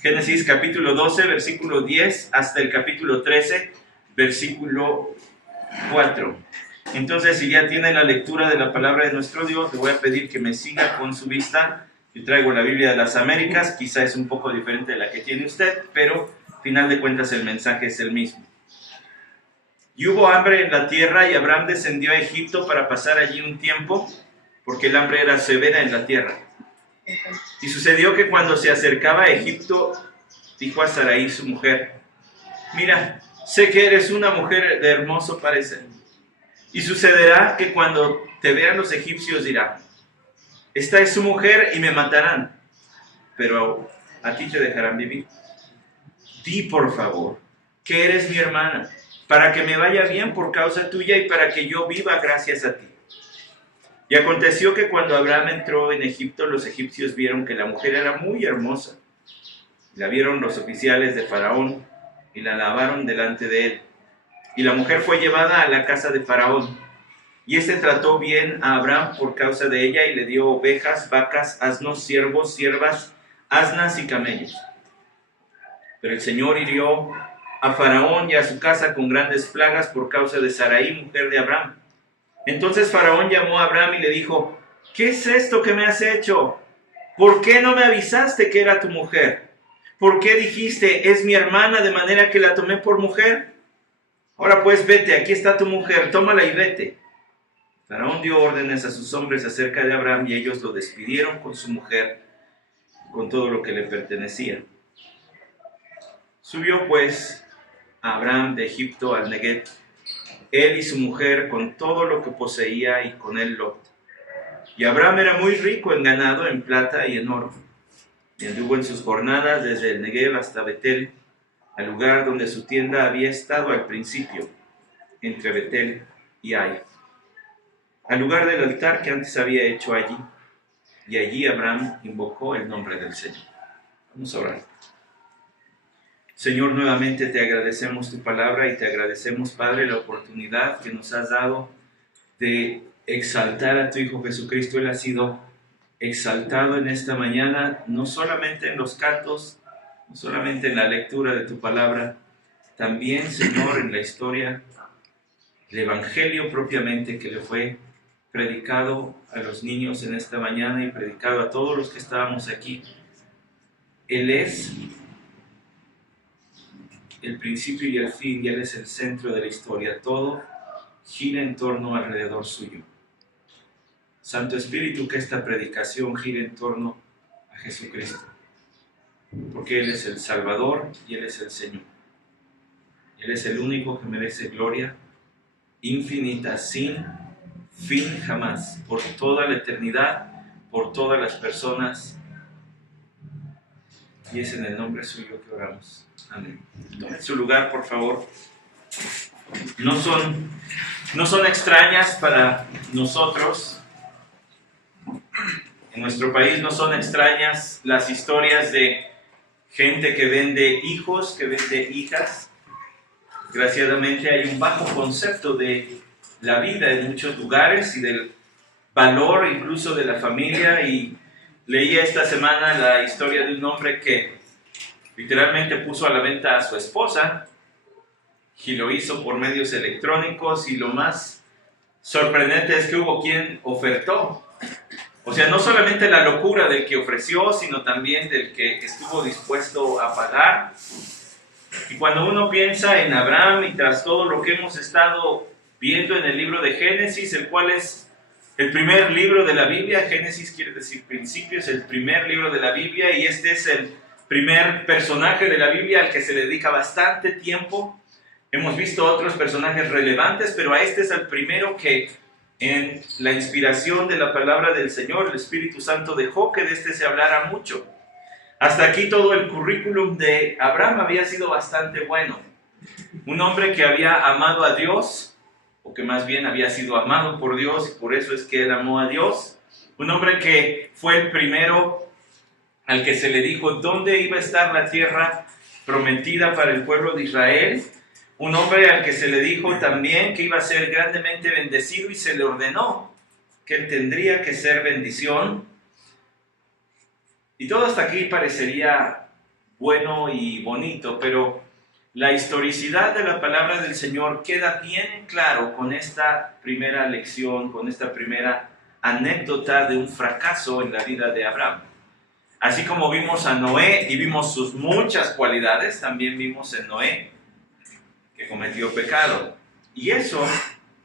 Génesis capítulo 12, versículo 10 hasta el capítulo 13, versículo 4. Entonces, si ya tiene la lectura de la palabra de nuestro Dios, le voy a pedir que me siga con su vista. Yo traigo la Biblia de las Américas, quizá es un poco diferente de la que tiene usted, pero al final de cuentas el mensaje es el mismo. Y hubo hambre en la tierra y Abraham descendió a Egipto para pasar allí un tiempo, porque el hambre era severa en la tierra. Y sucedió que cuando se acercaba a Egipto, dijo a Sarai su mujer: mira, sé que eres una mujer de hermoso parecer. Y sucederá que cuando te vean los egipcios dirán: esta es su mujer y me matarán, pero a ti te dejarán vivir. Di por favor que eres mi hermana, para que me vaya bien por causa tuya y para que yo viva gracias a ti. Y aconteció que cuando Abraham entró en Egipto, los egipcios vieron que la mujer era muy hermosa. La vieron los oficiales de Faraón y la alabaron delante de él. Y la mujer fue llevada a la casa de Faraón. Y éste trató bien a Abraham por causa de ella y le dio ovejas, vacas, asnos, siervos, siervas, asnas y camellos. Pero el Señor hirió a Faraón y a su casa con grandes plagas por causa de Sarai, mujer de Abraham. Entonces Faraón llamó a Abraham y le dijo: ¿qué es esto que me has hecho? ¿Por qué no me avisaste que era tu mujer? ¿Por qué dijiste, es mi hermana, de manera que la tomé por mujer? Ahora pues vete, aquí está tu mujer, tómala y vete. Faraón dio órdenes a sus hombres acerca de Abraham y ellos lo despidieron con su mujer, con todo lo que le pertenecía. Subió pues Abraham de Egipto al Neguev, él y su mujer con todo lo que poseía y con él Lot. Y Abraham era muy rico en ganado, en plata y en oro. Y anduvo en sus jornadas desde el Neguev hasta Betel, al lugar donde su tienda había estado al principio, entre Betel y Ai, al lugar del altar que antes había hecho allí. Y allí Abraham invocó el nombre del Señor. Vamos a orar. Señor, nuevamente te agradecemos tu palabra y te agradecemos, Padre, la oportunidad que nos has dado de exaltar a tu Hijo Jesucristo. Él ha sido exaltado en esta mañana, no solamente en los cantos, no solamente en la lectura de tu palabra, también, Señor, en la historia, el Evangelio propiamente que le fue predicado a los niños en esta mañana y predicado a todos los que estábamos aquí. Él es el principio y el fin, y Él es el centro de la historia. Todo gira en torno alrededor suyo. Santo Espíritu, que esta predicación gire en torno a Jesucristo, porque Él es el Salvador y Él es el Señor. Él es el único que merece gloria infinita, sin fin jamás, por toda la eternidad, por todas las personas. Y es en el nombre suyo que oramos. Amén. Tomen su lugar, por favor. No son extrañas para nosotros. En nuestro país no son extrañas las historias de gente que vende hijos, que vende hijas. Desgraciadamente hay un bajo concepto de la vida en muchos lugares y del valor incluso de la familia. Y leía esta semana la historia de un hombre que literalmente puso a la venta a su esposa y lo hizo por medios electrónicos, y lo más sorprendente es que hubo quien ofertó. O sea, no solamente la locura del que ofreció, sino también del que estuvo dispuesto a pagar. Y cuando uno piensa en Abraham y tras todo lo que hemos estado viendo en el libro de Génesis, el cual es el primer libro de la Biblia, Génesis quiere decir principio, es el primer libro de la Biblia, y este es el primer personaje de la Biblia al que se le dedica bastante tiempo. Hemos visto otros personajes relevantes, pero a este es el primero que en la inspiración de la palabra del Señor, el Espíritu Santo dejó que de este se hablara mucho. Hasta aquí todo el currículum de Abraham había sido bastante bueno. Un hombre que había amado a Dios, o que más bien había sido amado por Dios, y por eso es que él amó a Dios. Un hombre que fue el primero al que se le dijo dónde iba a estar la tierra prometida para el pueblo de Israel. Un hombre al que se le dijo también que iba a ser grandemente bendecido, y se le ordenó que él tendría que ser bendición. Y todo hasta aquí parecería bueno y bonito, pero la historicidad de la palabra del Señor queda bien en claro con esta primera lección, con esta primera anécdota de un fracaso en la vida de Abraham. Así como vimos a Noé y vimos sus muchas cualidades, también vimos en Noé que cometió pecado. Y eso,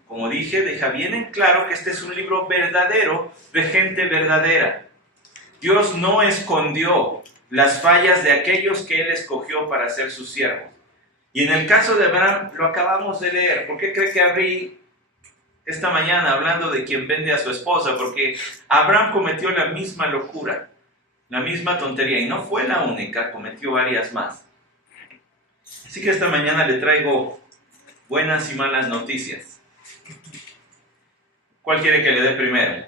como dije, deja bien en claro que este es un libro verdadero de gente verdadera. Dios no escondió las fallas de aquellos que Él escogió para ser sus siervos. Y en el caso de Abraham, lo acabamos de leer. ¿Por qué cree que abrí esta mañana hablando de quien vende a su esposa? Porque Abraham cometió la misma locura, la misma tontería, y no fue la única, cometió varias más. Así que esta mañana le traigo buenas y malas noticias. ¿Cuál quiere que le dé primero?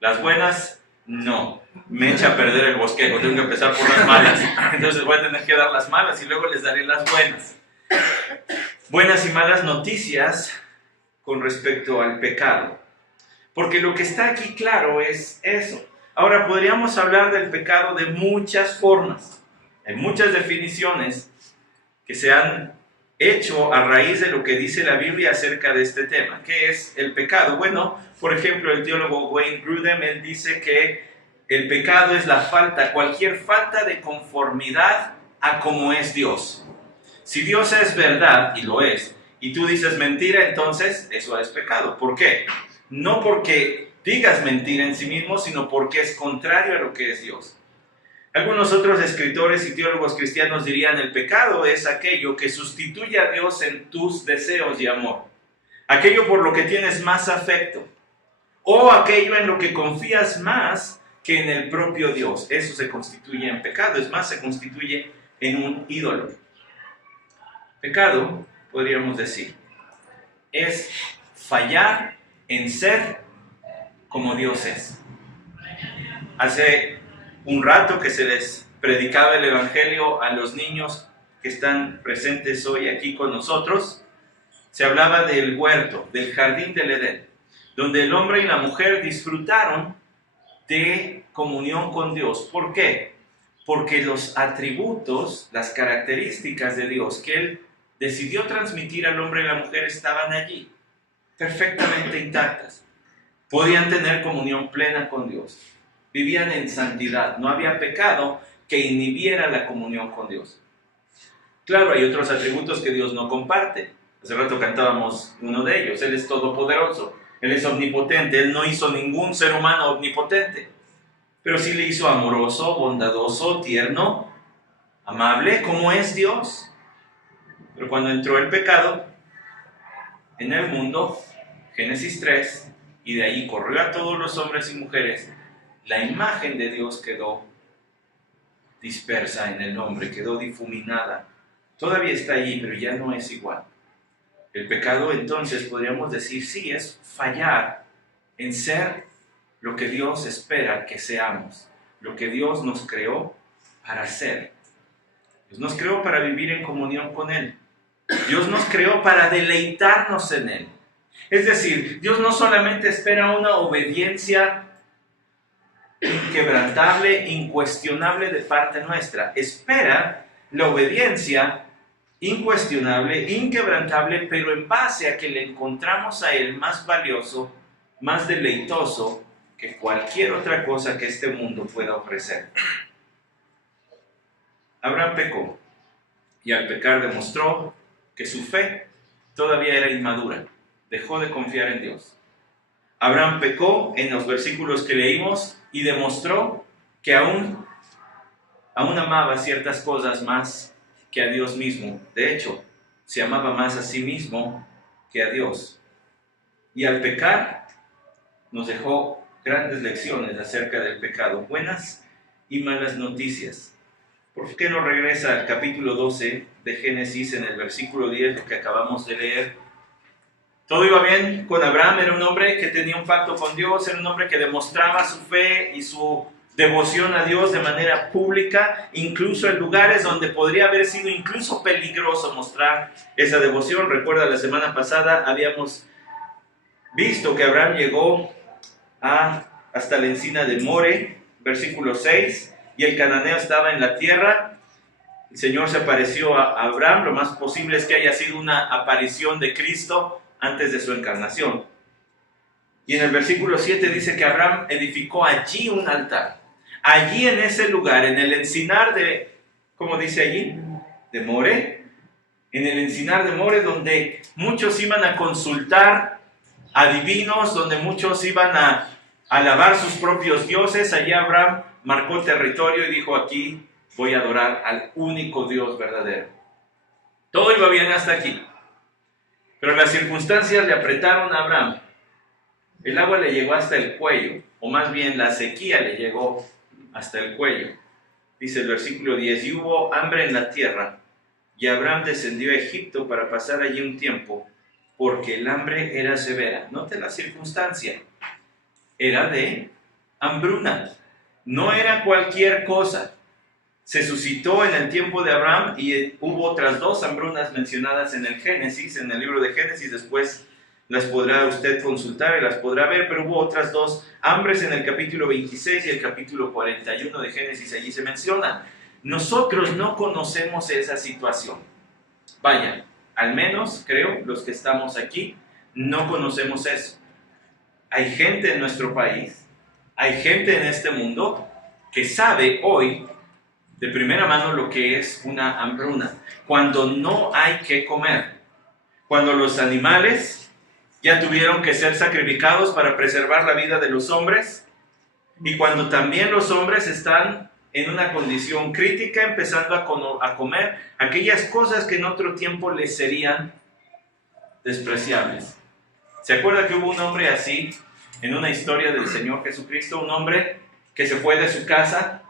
Las buenas, no. Me echa a perder el bosquejo, tengo que empezar por las malas. Entonces voy a tener que dar las malas y luego les daré las buenas. Buenas y malas noticias con respecto al pecado. Porque lo que está aquí claro es eso. Ahora, podríamos hablar del pecado de muchas formas. Hay muchas definiciones que se han hecho a raíz de lo que dice la Biblia acerca de este tema. ¿Qué es el pecado? Bueno, por ejemplo, el teólogo Wayne Grudem, él dice que el pecado es la falta, cualquier falta de conformidad a cómo es Dios. Si Dios es verdad, y lo es, y tú dices mentira, entonces eso es pecado. ¿Por qué? No porque digas mentira en sí mismo, sino porque es contrario a lo que es Dios. Algunos otros escritores y teólogos cristianos dirían: el pecado es aquello que sustituye a Dios en tus deseos y amor, aquello por lo que tienes más afecto, o aquello en lo que confías más que en el propio Dios. Eso se constituye en pecado, es más, se constituye en un ídolo. Pecado, podríamos decir, es fallar en ser como Dios es. Hace un rato que se les predicaba el Evangelio a los niños que están presentes hoy aquí con nosotros, se hablaba del huerto, del jardín del Edén, donde el hombre y la mujer disfrutaron de comunión con Dios. ¿Por qué? Porque los atributos, las características de Dios que Él decidió transmitir al hombre y la mujer estaban allí, perfectamente intactas. Podían tener comunión plena con Dios. Vivían en santidad. No había pecado que inhibiera la comunión con Dios. Claro, hay otros atributos que Dios no comparte. Hace rato cantábamos uno de ellos. Él es todopoderoso. Él es omnipotente. Él no hizo ningún ser humano omnipotente. Pero sí le hizo amoroso, bondadoso, tierno, amable, como es Dios. Pero cuando entró el pecado en el mundo, Génesis 3, y de ahí corrió a todos los hombres y mujeres, la imagen de Dios quedó dispersa en el hombre, quedó difuminada. Todavía está allí, pero ya no es igual. El pecado, entonces, podríamos decir, sí, es fallar en ser lo que Dios espera que seamos, lo que Dios nos creó para ser. Dios nos creó para vivir en comunión con Él. Dios nos creó para deleitarnos en Él. Es decir, Dios no solamente espera una obediencia inquebrantable, incuestionable de parte nuestra. Espera la obediencia incuestionable, inquebrantable, pero en base a que le encontramos a Él más valioso, más deleitoso que cualquier otra cosa que este mundo pueda ofrecer. Abraham pecó, y al pecar demostró que su fe todavía era inmadura. Dejó de confiar en Dios. Abraham pecó en los versículos que leímos y demostró que aún amaba ciertas cosas más que a Dios mismo. De hecho, se amaba más a sí mismo que a Dios. Y al pecar nos dejó grandes lecciones acerca del pecado, buenas y malas noticias. ¿Por qué no regresa al capítulo 12 de Génesis en el versículo 10, lo que acabamos de leer? Todo iba bien con Abraham, era un hombre que tenía un pacto con Dios, era un hombre que demostraba su fe y su devoción a Dios de manera pública, incluso en lugares donde podría haber sido incluso peligroso mostrar esa devoción. Recuerda, la semana pasada habíamos visto que Abraham llegó hasta la encina de More, versículo 6, y el cananeo estaba en la tierra. El Señor se apareció a Abraham. Lo más posible es que haya sido una aparición de Cristo antes de su encarnación. Y en el versículo 7 dice que Abraham edificó allí un altar. Allí en ese lugar, en el encinar de, ¿cómo dice allí? De More. En el encinar de More, donde muchos iban a consultar adivinos, donde muchos iban a alabar sus propios dioses. Allí Abraham marcó territorio y dijo: aquí voy a adorar al único Dios verdadero. Todo iba bien hasta aquí. Pero las circunstancias le apretaron a Abraham. El agua le llegó hasta el cuello, o más bien la sequía le llegó hasta el cuello. Dice el versículo 10, y hubo hambre en la tierra, y Abraham descendió a Egipto para pasar allí un tiempo, porque el hambre era severa. Note la circunstancia. Era de hambruna. No era cualquier cosa. Se suscitó en el tiempo de Abraham y hubo otras dos hambrunas mencionadas en el Génesis, en el libro de Génesis. Después las podrá usted consultar y las podrá ver, pero hubo otras dos hambres en el capítulo 26 y el capítulo 41 de Génesis. Allí se menciona. Nosotros no conocemos esa situación. Vaya, al menos creo los que estamos aquí no conocemos eso. Hay gente en nuestro país, hay gente en este mundo que sabe hoy de primera mano lo que es una hambruna, cuando no hay que comer, cuando los animales ya tuvieron que ser sacrificados para preservar la vida de los hombres, y cuando también los hombres están en una condición crítica, empezando a comer aquellas cosas que en otro tiempo les serían despreciables. ¿Se acuerda que hubo un hombre así en una historia del Señor Jesucristo? Un hombre que se fue de su casa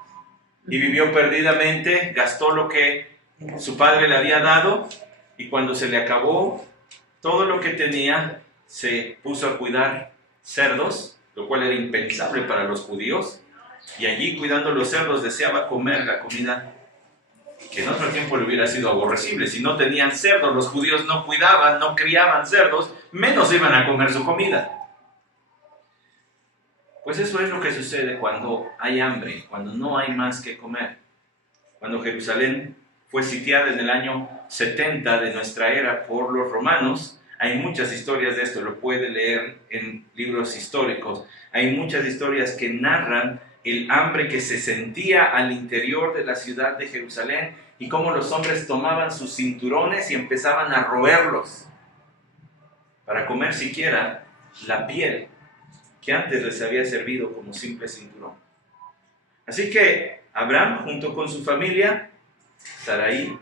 y vivió perdidamente, gastó lo que su padre le había dado, y cuando se le acabó todo lo que tenía, se puso a cuidar cerdos, lo cual era impensable para los judíos, y allí cuidando los cerdos deseaba comer la comida que en otro tiempo le hubiera sido aborrecible. Si no tenían cerdos, los judíos no cuidaban, no criaban cerdos, menos iban a comer su comida. Pues eso es lo que sucede cuando hay hambre, cuando no hay más que comer. Cuando Jerusalén fue sitiada en el año 70 de nuestra era por los romanos, hay muchas historias de esto, lo puede leer en libros históricos. Hay muchas historias que narran el hambre que se sentía al interior de la ciudad de Jerusalén y cómo los hombres tomaban sus cinturones y empezaban a roerlos para comer siquiera la piel que antes les había servido como simple cinturón. Así que Abraham, junto con su familia, Sarai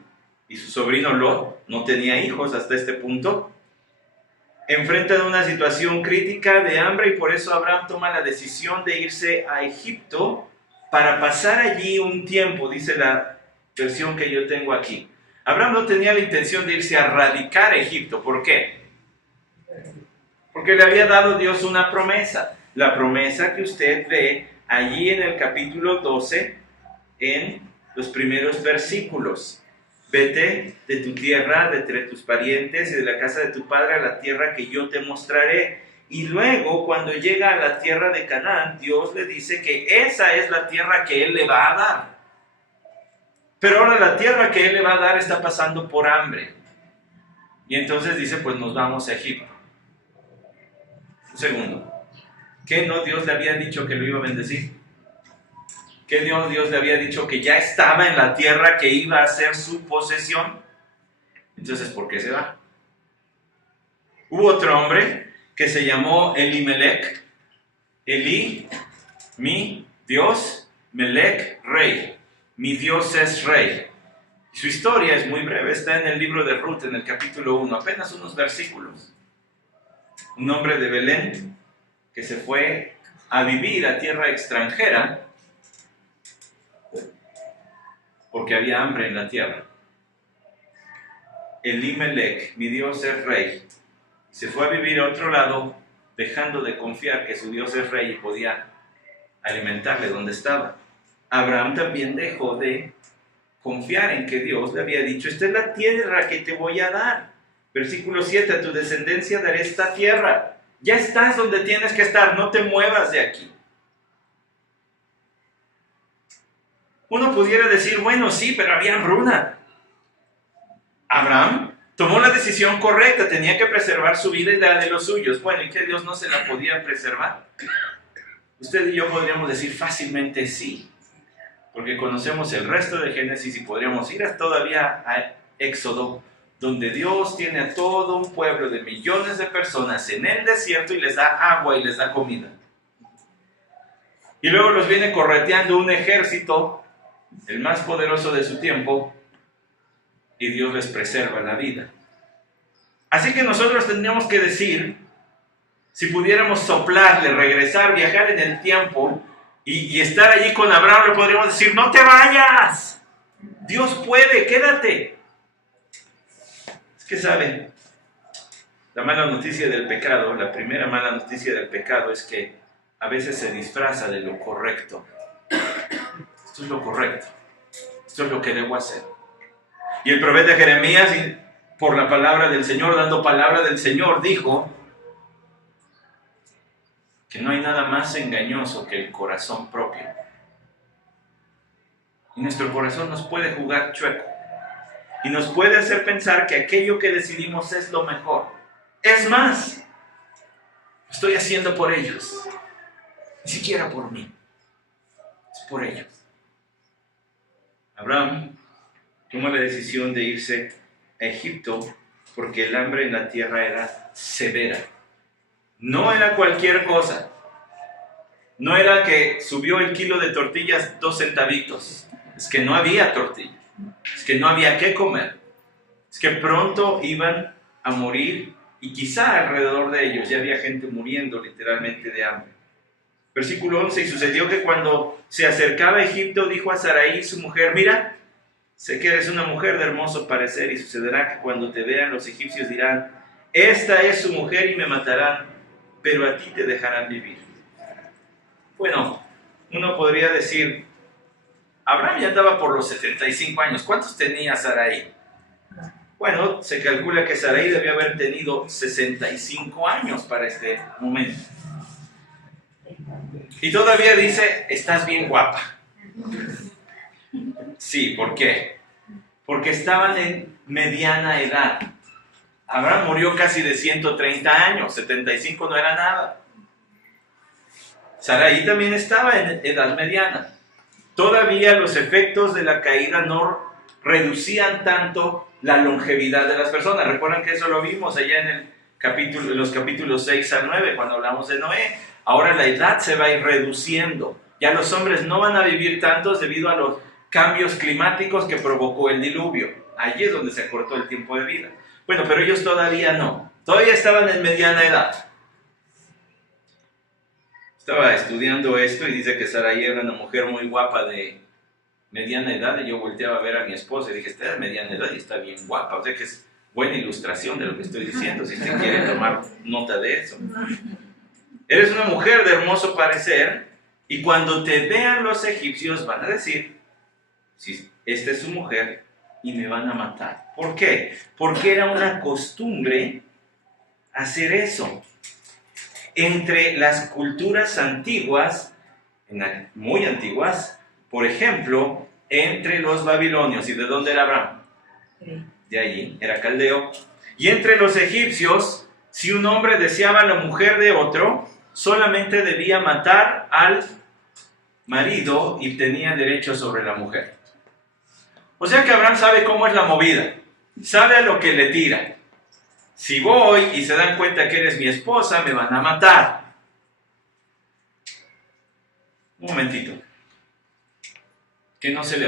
y su sobrino Lot, no tenía hijos hasta este punto, enfrentan una situación crítica de hambre, y por eso Abraham toma la decisión de irse a Egipto para pasar allí un tiempo, dice la versión que yo tengo aquí. Abraham no tenía la intención de irse a radicar a Egipto. ¿Por qué? Porque le había dado Dios una promesa, la promesa que usted ve allí en el capítulo 12, en los primeros versículos. Vete de tu tierra, de entre tus parientes y de la casa de tu padre a la tierra que yo te mostraré. Y luego, cuando llega a la tierra de Canaán, Dios le dice que esa es la tierra que Él le va a dar. Pero ahora la tierra que Él le va a dar está pasando por hambre. Y entonces dice, pues nos vamos a Egipto. Un segundo. ¿Qué no Dios le había dicho que lo iba a bendecir? ¿Qué Dios le había dicho que ya estaba en la tierra que iba a ser su posesión? Entonces, ¿por qué se va? Hubo otro hombre que se llamó Elimelech. Eli, mi Dios, Melech, rey. Mi Dios es rey. Su historia es muy breve, está en el libro de Ruth, en el capítulo 1, apenas unos versículos. Un hombre de Belén que se fue a vivir a tierra extranjera porque había hambre en la tierra. Elimelech, mi Dios es rey, se fue a vivir a otro lado, dejando de confiar que su Dios es rey y podía alimentarle donde estaba. Abraham también dejó de confiar en que Dios le había dicho, esta es la tierra que te voy a dar. Versículo 7, a tu descendencia daré esta tierra. Ya estás donde tienes que estar, no te muevas de aquí. Uno pudiera decir, bueno, sí, pero había hambruna. Abraham tomó la decisión correcta, tenía que preservar su vida y la de los suyos. Bueno, ¿y que Dios no se la podía preservar? Usted y yo podríamos decir fácilmente sí, porque conocemos el resto de Génesis y podríamos ir todavía a Éxodo, donde Dios tiene a todo un pueblo de millones de personas en el desierto y les da agua y les da comida. Y luego los viene correteando un ejército, el más poderoso de su tiempo, y Dios les preserva la vida. Así que nosotros tendríamos que decir, si pudiéramos soplarle, regresar, viajar en el tiempo y estar allí con Abraham, le podríamos decir, no te vayas, Dios puede, quédate. Es que saben, la mala noticia del pecado, la primera mala noticia del pecado es que a veces se disfraza de lo correcto. Esto es lo correcto, esto es lo que debo hacer. Y el profeta Jeremías, por la palabra del Señor, dando palabra del Señor, dijo que no hay nada más engañoso que el corazón propio. Y nuestro corazón nos puede jugar chueco y nos puede hacer pensar que aquello que decidimos es lo mejor. Es más, lo estoy haciendo por ellos, ni siquiera por mí, es por ellos. Abraham toma la decisión de irse a Egipto porque el hambre en la tierra era severa. No era cualquier cosa. No era que subió el kilo de tortillas 2 centavitos. Es que no había tortilla. Es que no había qué comer. Es que pronto iban a morir y quizá alrededor de ellos ya había gente muriendo literalmente de hambre. Versículo 11, y sucedió que cuando se acercaba a Egipto, dijo a Sarai, su mujer, mira, sé que eres una mujer de hermoso parecer y sucederá que cuando te vean los egipcios dirán, esta es su mujer y me matarán, pero a ti te dejarán vivir. Bueno, uno podría decir, Abraham ya andaba por los 75 años. ¿Cuántos tenía Sarai? Bueno, se calcula que Sarai debió haber tenido 65 años para este momento. Y todavía dice, estás bien guapa. Sí, ¿por qué? Porque estaban en mediana edad. Abraham murió casi de 130 años, 75 no era nada. Sarai también estaba en edad mediana. Todavía los efectos de la caída no reducían tanto la longevidad de las personas. Recuerdan que eso lo vimos allá en los capítulos 6 al 9, cuando hablamos de Noé. Ahora la edad se va a ir reduciendo. Ya los hombres no van a vivir tantos debido a los cambios climáticos que provocó el diluvio. Allí es donde se acortó el tiempo de vida. Bueno, pero ellos todavía no. Todavía estaban en mediana edad. Estaba estudiando esto y dice que Sarai era una mujer muy guapa de mediana edad. Y yo volteaba a ver a mi esposa y dije, está de mediana edad y está bien guapa. O sea que es buena ilustración de lo que estoy diciendo, si usted quiere tomar nota de eso. Eres una mujer de hermoso parecer y cuando te vean los egipcios van a decir, si esta es su mujer y me van a matar. ¿Por qué? Porque era una costumbre hacer eso. Entre las culturas antiguas, muy antiguas, por ejemplo, entre los babilonios, ¿y de dónde era Abraham? De allí, era caldeo. Y entre los egipcios, si un hombre deseaba la mujer de otro, solamente debía matar al marido y tenía derecho sobre la mujer. O sea que Abraham sabe cómo es la movida, sabe a lo que le tira. Si voy y se dan cuenta que eres mi esposa, me van a matar. Un momentito. Que no le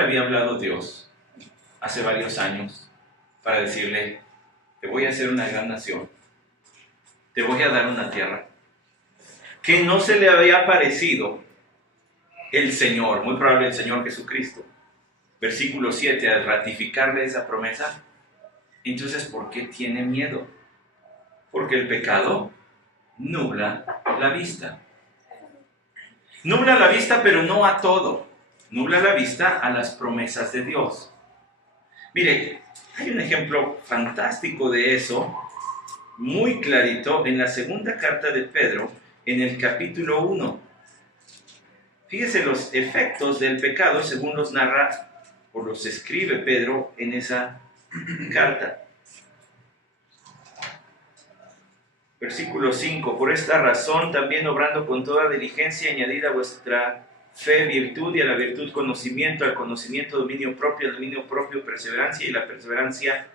había hablado Dios hace varios años para decirle, te voy a hacer una gran nación, te voy a dar una tierra. Que no se le había aparecido el Señor, muy probable el Señor Jesucristo. Versículo 7, al ratificarle esa promesa, entonces, ¿por qué tiene miedo? Porque el pecado nubla la vista. Nubla la vista, pero no a todo. Nubla la vista a las promesas de Dios. Mire, hay un ejemplo fantástico de eso, muy clarito, en la segunda carta de Pedro, en el capítulo 1. Fíjese los efectos del pecado según los narra o los escribe Pedro en esa carta. Versículo 5, por esta razón también obrando con toda diligencia añadida a vuestra fe virtud, y a la virtud conocimiento, al conocimiento dominio propio, al dominio propio perseverancia, y a la perseverancia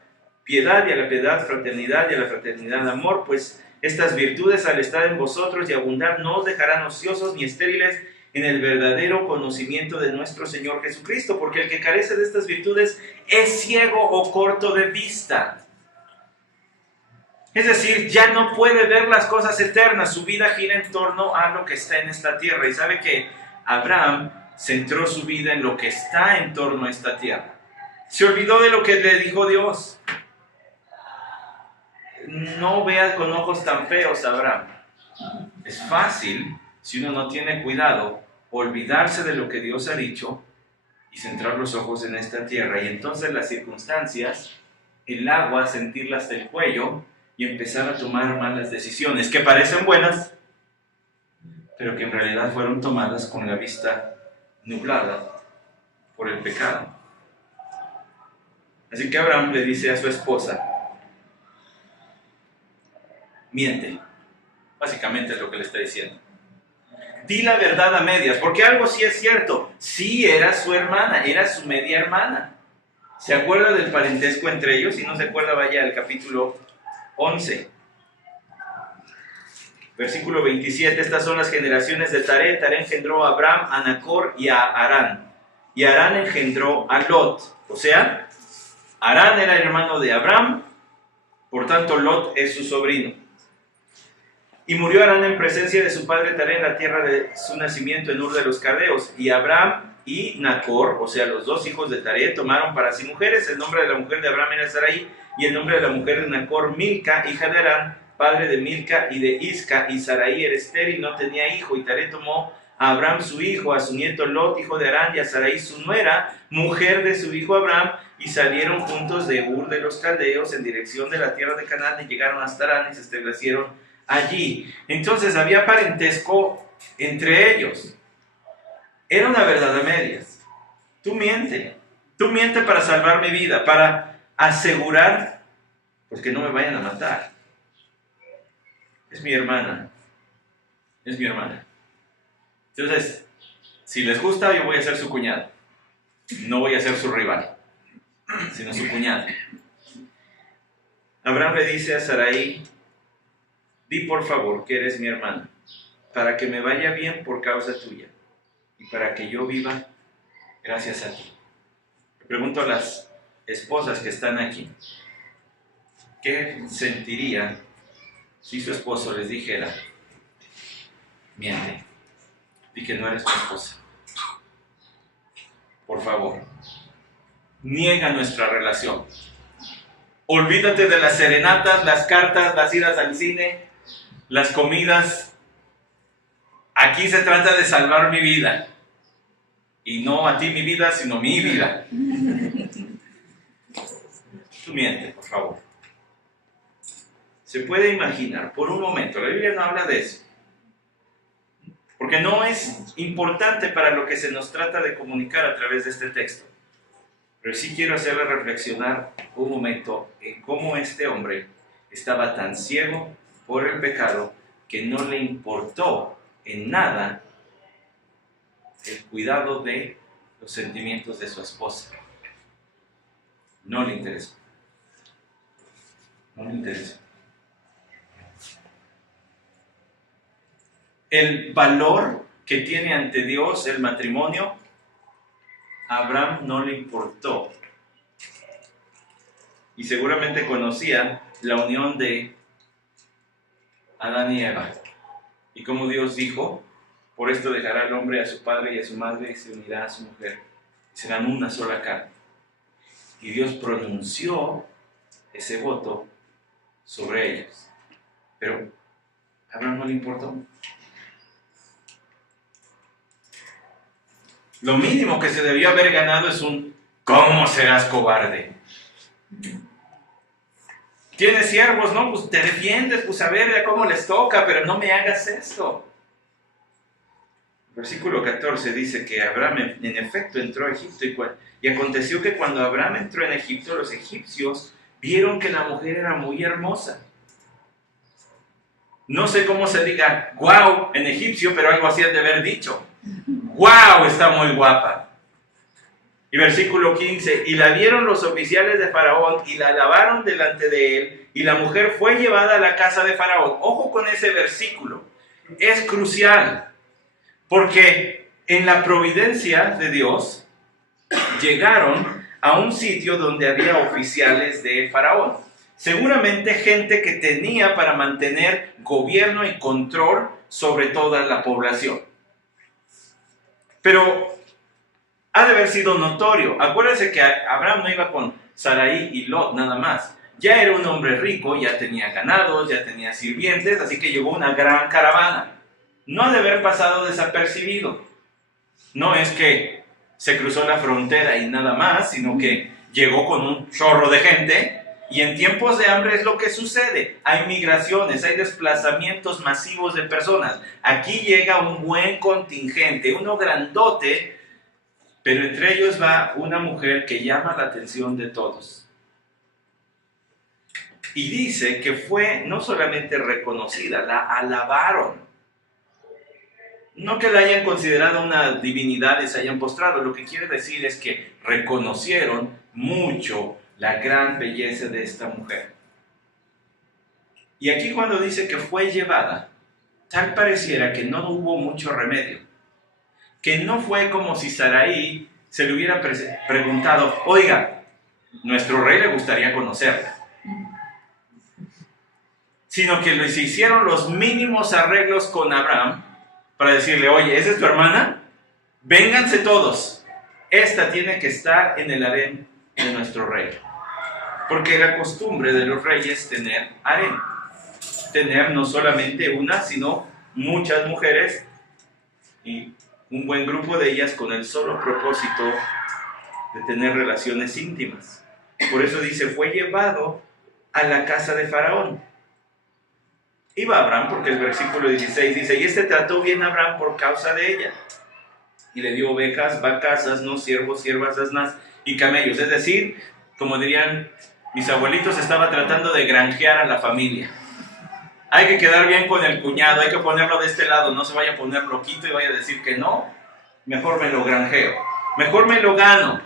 piedad, y a la piedad fraternidad, y a la fraternidad amor, pues estas virtudes al estar en vosotros y abundar no os dejarán ociosos ni estériles en el verdadero conocimiento de nuestro Señor Jesucristo, porque el que carece de estas virtudes es ciego o corto de vista. Es decir, ya no puede ver las cosas eternas, su vida gira en torno a lo que está en esta tierra. Y sabe que Abraham centró su vida en lo que está en torno a esta tierra. Se olvidó de lo que le dijo Dios. No veas con ojos tan feos, Abraham. Es fácil, si uno no tiene cuidado, olvidarse de lo que Dios ha dicho y centrar los ojos en esta tierra. Y entonces las circunstancias, el agua, sentirla hasta el cuello, y empezar a tomar malas decisiones que parecen buenas, pero que en realidad fueron tomadas con la vista nublada por el pecado. Así que Abraham le dice a su esposa, miente. Básicamente es lo que le está diciendo. Di la verdad a medias, porque algo sí es cierto. Sí era su hermana, era su media hermana. ¿Se acuerda del parentesco entre ellos? Si no se acuerda, vaya al capítulo 11. Versículo 27, estas son las generaciones de Taré. Taré engendró a Abram, a Nacor y a Harán. Y Harán engendró a Lot. O sea, Harán era hermano de Abram, por tanto Lot es su sobrino. Y murió Harán en presencia de su padre Taré en la tierra de su nacimiento en Ur de los Caldeos. Y Abram y Nacor, o sea, los dos hijos de Taré, tomaron para sí mujeres. El nombre de la mujer de Abram era Sarai, y el nombre de la mujer de Nacor, Milca, hija de Harán, padre de Milca y de Isca. Y Sarai era estéril, no tenía hijo. Y Taré tomó a Abram su hijo, a su nieto Lot, hijo de Harán, y a Sarai su nuera, mujer de su hijo Abram, y salieron juntos de Ur de los Caldeos en dirección de la tierra de Canaán, y llegaron hasta Harán y se establecieron allí. Entonces había parentesco entre ellos. Era una verdad a medias. Tú miente para salvar mi vida, para asegurar pues que no me vayan a matar. Es mi hermana. Entonces, si les gusta, yo voy a ser su cuñado. No voy a ser su rival, sino su cuñado. Abraham le dice a Sarai, di por favor que eres mi hermana, para que me vaya bien por causa tuya, y para que yo viva gracias a ti. Le pregunto a las esposas que están aquí, ¿qué sentiría si su esposo les dijera, miente, di que no eres mi esposa? Por favor, niega nuestra relación. Olvídate de las serenatas, las cartas, las idas al cine, las comidas. Aquí se trata de salvar mi vida. Y no a ti mi vida, sino mi vida. Tú miente, por favor. Se puede imaginar por un momento, la Biblia no habla de eso, porque no es importante para lo que se nos trata de comunicar a través de este texto. Pero sí quiero hacerle reflexionar un momento en cómo este hombre estaba tan ciego por el pecado que no le importó en nada el cuidado de los sentimientos de su esposa. No le interesó. No le interesó. El valor que tiene ante Dios el matrimonio, a Abraham no le importó. Y seguramente conocía la unión de Adán y Eva. Y como Dios dijo, por esto dejará el hombre a su padre y a su madre y se unirá a su mujer. Serán una sola carne. Y Dios pronunció ese voto sobre ellos. Pero a Abraham no le importó. Lo mínimo que se debió haber ganado es un ¿cómo serás cobarde? ¿Tienes siervos? No, pues te defiendes, pues a ver cómo les toca, pero no me hagas esto. Versículo 14 dice que Abraham en efecto entró a Egipto y aconteció que cuando Abraham entró en Egipto, los egipcios vieron que la mujer era muy hermosa. No sé cómo se diga wow en egipcio, pero algo así han de haber dicho. Wow, está muy guapa. Y versículo 15, y la vieron los oficiales de Faraón y la alabaron delante de él, y la mujer fue llevada a la casa de Faraón. Ojo con ese versículo, es crucial, porque en la providencia de Dios llegaron a un sitio donde había oficiales de Faraón. Seguramente gente que tenía para mantener gobierno y control sobre toda la población. Pero ha de haber sido notorio. Acuérdense que Abraham no iba con Sarai y Lot nada más. Ya era un hombre rico, ya tenía ganados, ya tenía sirvientes, así que llegó una gran caravana. No ha de haber pasado desapercibido. No es que se cruzó la frontera y nada más, sino que llegó con un chorro de gente. Y en tiempos de hambre es lo que sucede. Hay migraciones, hay desplazamientos masivos de personas. Aquí llega un buen contingente, uno grandote, pero entre ellos va una mujer que llama la atención de todos. Y dice que fue no solamente reconocida, la alabaron. No que la hayan considerado una divinidad y se hayan postrado. Lo que quiere decir es que reconocieron mucho la gran belleza de esta mujer. Y aquí cuando dice que fue llevada, tal pareciera que no hubo mucho remedio. Que no fue como si Sarai se le hubiera preguntado, oiga, nuestro rey le gustaría conocerla. Sino que les hicieron los mínimos arreglos con Abraham para decirle, oye, ¿esa es tu hermana? Vénganse todos. Esta tiene que estar en el harén de nuestro rey. Porque era costumbre de los reyes tener harén. Tener no solamente una, sino muchas mujeres y un buen grupo de ellas con el solo propósito de tener relaciones íntimas. Por eso dice, fue llevado a la casa de Faraón. Iba Abraham porque el versículo 16 dice, y este trató bien a Abraham por causa de ella. Y le dio ovejas, vacas, asnos, siervos, siervas, asnas y camellos. Es decir, como dirían mis abuelitos, estaba tratando de granjear a la familia. Hay que quedar bien con el cuñado, hay que ponerlo de este lado, no se vaya a poner loquito y vaya a decir que no. Mejor me lo granjeo, mejor me lo gano.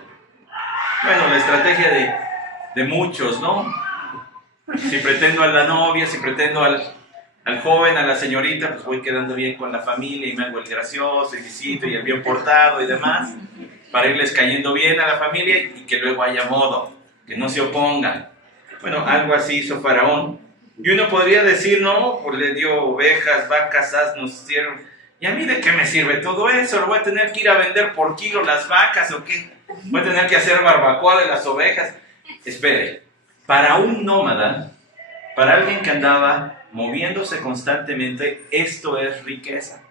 Bueno, la estrategia de muchos, ¿no? Si pretendo a la novia, si pretendo al joven, a la señorita, pues voy quedando bien con la familia y me hago el gracioso, el visito y el bien portado y demás, para irles cayendo bien a la familia y que luego haya modo, que no se opongan. Bueno, algo así hizo Faraón. Y uno podría decir, no, pues le dio ovejas, vacas, asnos, siervos. ¿Y a mí de qué me sirve todo eso? ¿Lo voy a tener que ir a vender por kilo las vacas o qué? ¿Voy a tener que hacer barbacoa de las ovejas? Espere, para un nómada, para alguien que andaba moviéndose constantemente, esto es riqueza.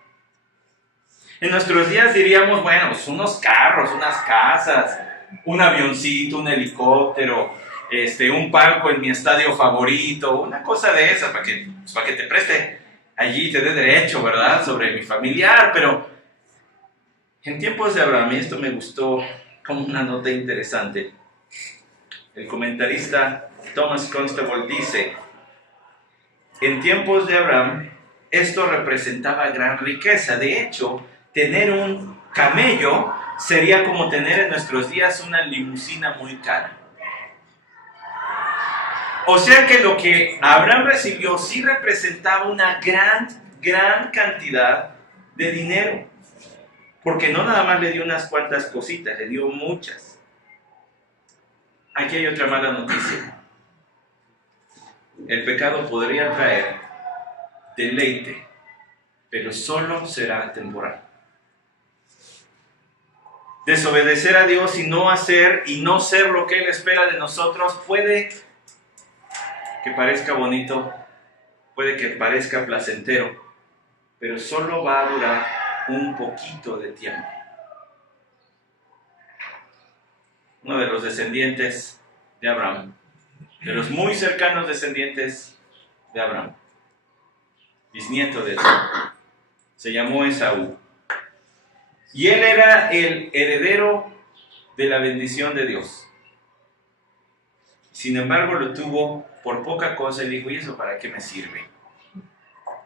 En nuestros días diríamos, bueno, pues unos carros, unas casas, un avioncito, un helicóptero, un palco en mi estadio favorito, una cosa de esa, para que te preste allí, te dé derecho, ¿verdad?, sobre mi familiar. Pero en tiempos de Abraham, esto me gustó como una nota interesante. El comentarista Thomas Constable dice, en tiempos de Abraham, esto representaba gran riqueza. De hecho, tener un camello sería como tener en nuestros días una limusina muy cara. O sea que lo que Abraham recibió sí representaba una gran cantidad de dinero. Porque no nada más le dio unas cuantas cositas, le dio muchas. Aquí hay otra mala noticia. El pecado podría traer deleite, pero solo será temporal. Desobedecer a Dios y no hacer y no ser lo que Él espera de nosotros puede que parezca bonito, puede que parezca placentero, pero solo va a durar un poquito de tiempo. Uno de los descendientes de Abraham, de los muy cercanos descendientes de Abraham, bisnieto de él, se llamó Esaú. Y él era el heredero de la bendición de Dios. Sin embargo, lo tuvo por poca cosa y dijo, ¿y eso para qué me sirve?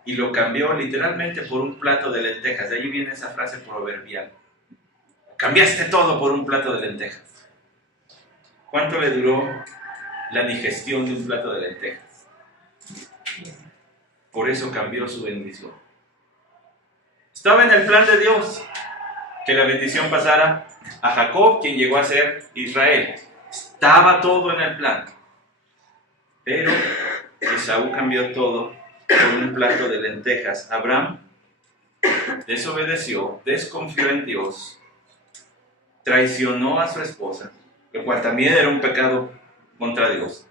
Y lo cambió literalmente por un plato de lentejas. De ahí viene esa frase proverbial. Cambiaste todo por un plato de lentejas. ¿Cuánto le duró la digestión de un plato de lentejas? Por eso cambió su bendición. Estaba en el plan de Dios que la bendición pasara a Jacob, quien llegó a ser Israel. Estaba todo en el plan. Pero Esaú cambió todo por un plato de lentejas. Abraham desobedeció, desconfió en Dios, traicionó a su esposa, lo cual también era un pecado contra Dios.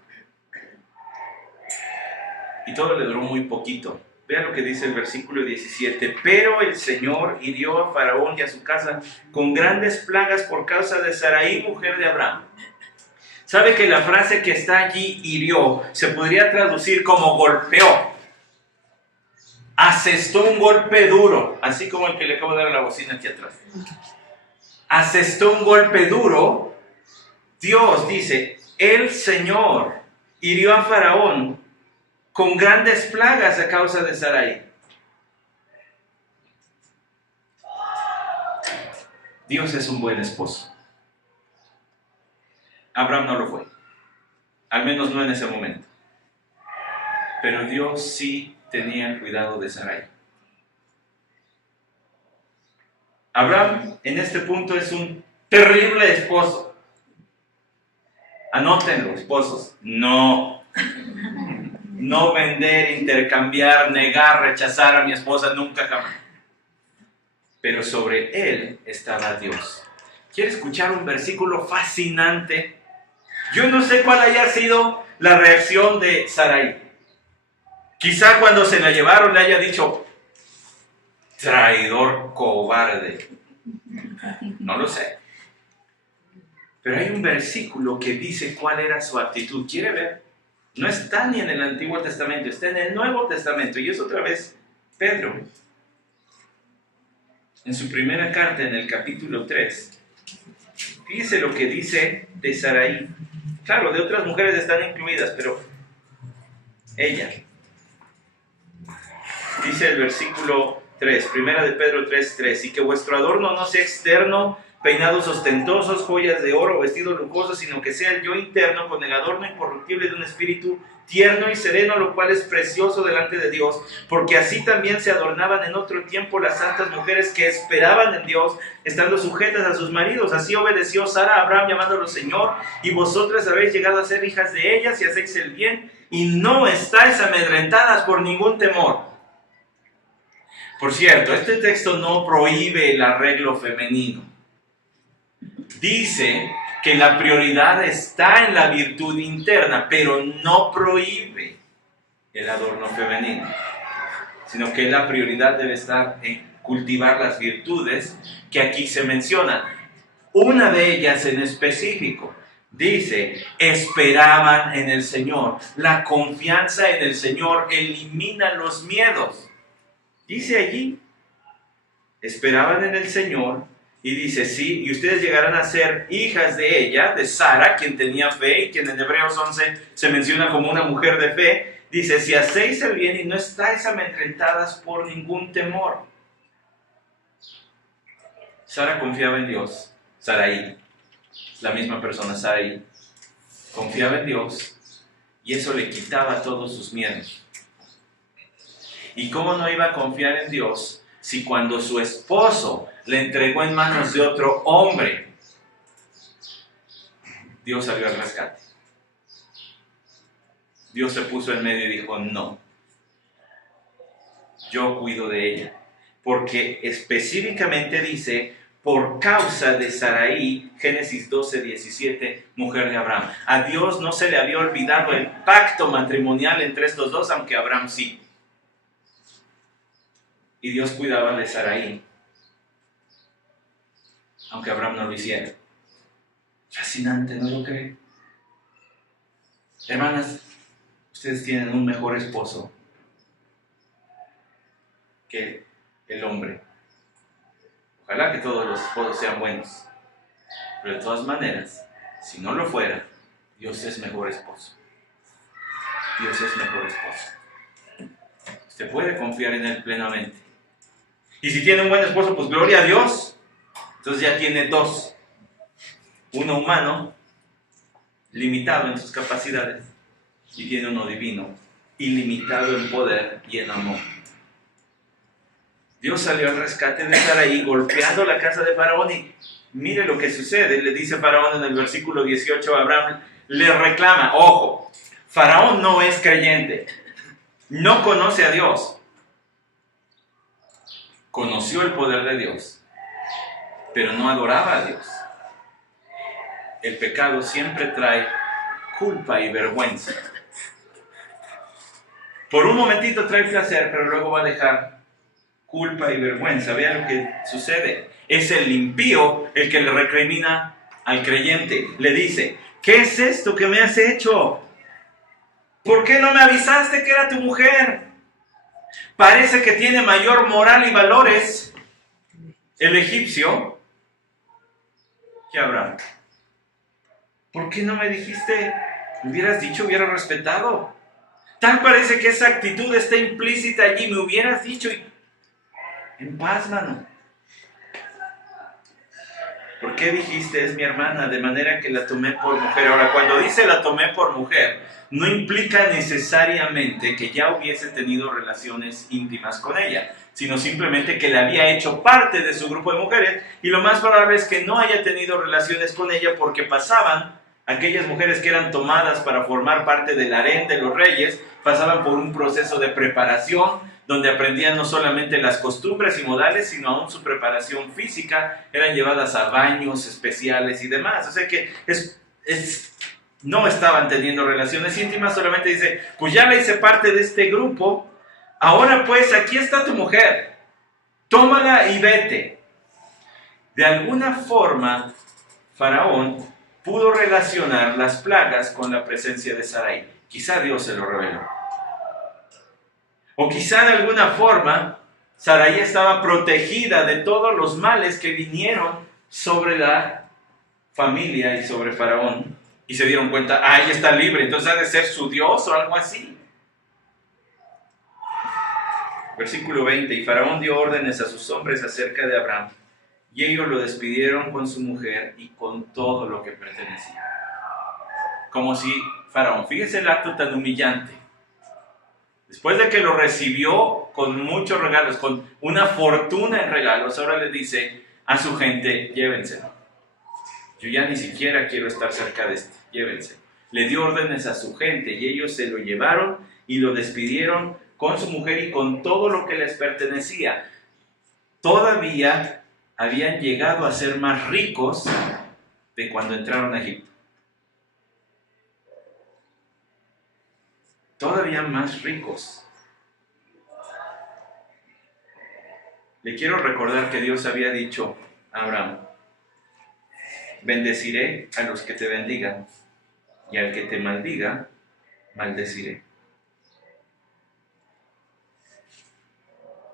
Y todo le duró muy poquito. Vean lo que dice el versículo 17. Pero el Señor hirió a Faraón y a su casa con grandes plagas por causa de Sarai, mujer de Abraham. ¿Sabe que la frase que está allí, hirió, se podría traducir como golpeó? Asestó un golpe duro, así como el que le acabo de dar a la bocina aquí atrás. Asestó un golpe duro. Dios dice, el Señor hirió a Faraón con grandes plagas a causa de Sarai. Dios es un buen esposo. Abraham no lo fue, al menos no en ese momento. Pero Dios sí tenía el cuidado de Sarai. Abraham en este punto es un terrible esposo. Anótenlo, esposos. No vender, intercambiar, negar, rechazar a mi esposa, nunca jamás. Pero sobre él estaba Dios. ¿Quiere escuchar un versículo fascinante? Yo no sé cuál haya sido la reacción de Sarai. Quizá cuando se la llevaron le haya dicho, traidor, cobarde. No lo sé. Pero hay un versículo que dice cuál era su actitud. ¿Quiere ver? No está ni en el Antiguo Testamento, está en el Nuevo Testamento. Y es otra vez Pedro. En su primera carta, en el capítulo 3. Fíjese lo que dice de Sarai. Claro, de otras mujeres están incluidas, pero ella. Dice el versículo 3, primera de Pedro 3:3, y que vuestro adorno no sea externo, peinados ostentosos, joyas de oro, vestidos lujosos, sino que sea el yo interno con el adorno incorruptible de un espíritu tierno y sereno, lo cual es precioso delante de Dios, porque así también se adornaban en otro tiempo las santas mujeres que esperaban en Dios, estando sujetas a sus maridos. Así obedeció Sara a Abraham, llamándolo Señor, y vosotras habéis llegado a ser hijas de ellas y hacéis el bien, y no estáis amedrentadas por ningún temor. Por cierto, este texto no prohíbe el arreglo femenino. Dice que la prioridad está en la virtud interna, pero no prohíbe el adorno femenino, sino que la prioridad debe estar en cultivar las virtudes que aquí se mencionan. Una de ellas en específico dice, esperaban en el Señor. La confianza en el Señor elimina los miedos. Dice allí, esperaban en el Señor, y dice, sí, y ustedes llegarán a ser hijas de ella, de Sara, quien tenía fe, y quien en Hebreos 11 se menciona como una mujer de fe. Dice, si hacéis el bien y no estáis amedrentadas por ningún temor. Sara confiaba en Dios. Sarai, la misma persona, Sarai, confiaba en Dios, y eso le quitaba todos sus miedos. ¿Y cómo no iba a confiar en Dios si cuando su esposo le entregó en manos de otro hombre, Dios salió al rescate? Dios se puso en medio y dijo, no, yo cuido de ella. Porque específicamente dice, por causa de Sarai, Génesis 12:17, mujer de Abraham. A Dios no se le había olvidado el pacto matrimonial entre estos dos, aunque Abraham sí. Y Dios cuidaba de Sarai, aunque Abraham no lo hiciera. Fascinante, ¿no lo creen? Hermanas, ustedes tienen un mejor esposo que el hombre. Ojalá que todos los esposos sean buenos. Pero de todas maneras, si no lo fuera, Dios es mejor esposo. Dios es mejor esposo. Usted puede confiar en Él plenamente. Y si tiene un buen esposo, pues gloria a Dios. Entonces ya tiene dos. Uno humano, limitado en sus capacidades, y tiene uno divino, ilimitado en poder y en amor. Dios salió al rescate de Sarai golpeando la casa de Faraón y mire lo que sucede. Le dice Faraón en el versículo 18 a Abraham, le reclama, ojo, Faraón no es creyente, no conoce a Dios. Conoció el poder de Dios, pero no adoraba a Dios. El pecado siempre trae culpa y vergüenza. Por un momentito trae placer, pero luego va a dejar culpa y vergüenza. Vean lo que sucede. Es el impío el que le recrimina al creyente. Le dice, ¿qué es esto que me has hecho? ¿Por qué no me avisaste que era tu mujer? Parece que tiene mayor moral y valores el egipcio que Abraham. ¿Por qué no me dijiste? Me hubieras dicho, hubiera respetado. Tal parece que esa actitud está implícita allí. Me hubieras dicho y en paz, mano. ¿Por qué dijiste es mi hermana? De manera que la tomé por mujer. Ahora, cuando dice la tomé por mujer, no implica necesariamente que ya hubiese tenido relaciones íntimas con ella, sino simplemente que la había hecho parte de su grupo de mujeres, y lo más probable es que no haya tenido relaciones con ella porque pasaban, aquellas mujeres que eran tomadas para formar parte del harén de los reyes, pasaban por un proceso de preparación, donde aprendían no solamente las costumbres y modales, sino aún su preparación física, eran llevadas a baños especiales y demás. O sea que no estaban teniendo relaciones íntimas, solamente dice, pues ya la hice parte de este grupo, ahora pues aquí está tu mujer, tómala y vete. De alguna forma, Faraón pudo relacionar las plagas con la presencia de Sarai. Quizá Dios se lo reveló. O quizá de alguna forma, Sarai estaba protegida de todos los males que vinieron sobre la familia y sobre Faraón. Y se dieron cuenta, ella está libre, entonces ha de ser su Dios o algo así. Versículo 20, y Faraón dio órdenes a sus hombres acerca de Abraham, y ellos lo despidieron con su mujer y con todo lo que pertenecía. Como si Faraón, fíjense el acto tan humillante, después de que lo recibió con muchos regalos, con una fortuna en regalos, ahora le dice a su gente, llévenselo. Yo ya ni siquiera quiero estar cerca de este, llévenselo. Le dio órdenes a su gente y ellos se lo llevaron y lo despidieron con su mujer y con todo lo que les pertenecía. Todavía habían llegado a ser más ricos de cuando entraron a Egipto. Todavía más ricos. Le quiero recordar que Dios había dicho a Abraham, bendeciré a los que te bendigan, y al que te maldiga, maldeciré.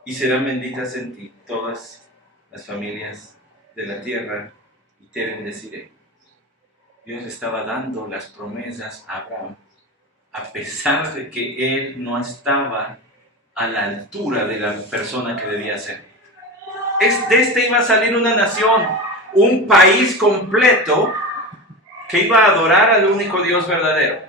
Y serán benditas en ti todas las familias de la tierra, y te bendeciré. Dios estaba dando las promesas a Abraham, a pesar de que él no estaba a la altura de la persona que debía ser. De este iba a salir una nación, un país completo que iba a adorar al único Dios verdadero.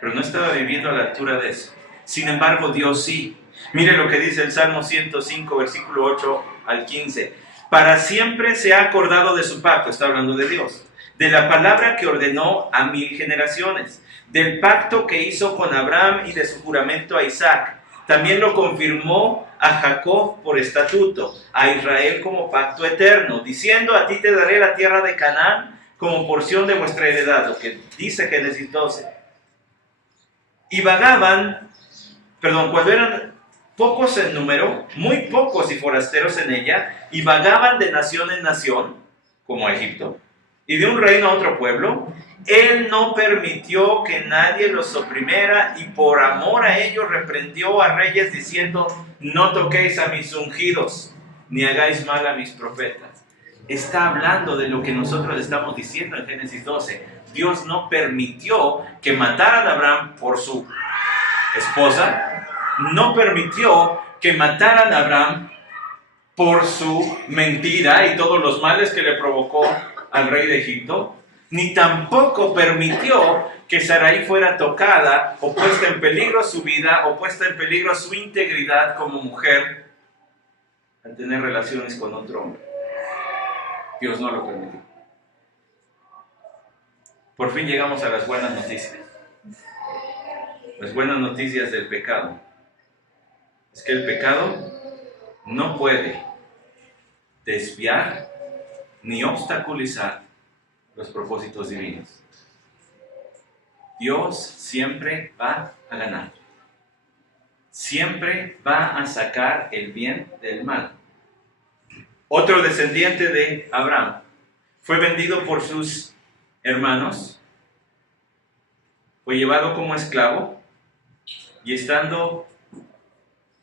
Pero no estaba viviendo a la altura de eso. Sin embargo, Dios sí. Mire lo que dice el Salmo 105, versículo 8 al 15. Para siempre se ha acordado de su pacto, está hablando de Dios, de la palabra que ordenó a 1000 generaciones, del pacto que hizo con Abraham y de su juramento a Isaac. También lo confirmó a Jacob por estatuto, a Israel como pacto eterno, diciendo, a ti te daré la tierra de Canaán como porción de vuestra heredad, lo que dice Génesis 12. Y vagaban, cuando eran pocos en número, muy pocos y forasteros en ella, y vagaban de nación en nación, como a Egipto, y de un reino a otro pueblo, él no permitió que nadie los oprimiera, y por amor a ellos reprendió a reyes diciendo, no toquéis a mis ungidos, ni hagáis mal a mis profetas. Está hablando de lo que nosotros estamos diciendo en Génesis 12. Dios no permitió que mataran a Abraham por su esposa, no permitió que mataran a Abraham por su mentira y todos los males que le provocó al rey de Egipto, ni tampoco permitió que Sarai fuera tocada o puesta en peligro su vida o puesta en peligro su integridad como mujer al tener relaciones con otro hombre. Dios no lo permitió. Por fin llegamos a las buenas noticias. Las buenas noticias del pecado. Es que el pecado no puede desviar ni obstaculizar los propósitos divinos. Dios siempre va a ganar. Siempre va a sacar el bien del mal. Otro descendiente de Abraham fue vendido por sus hermanos, fue llevado como esclavo y estando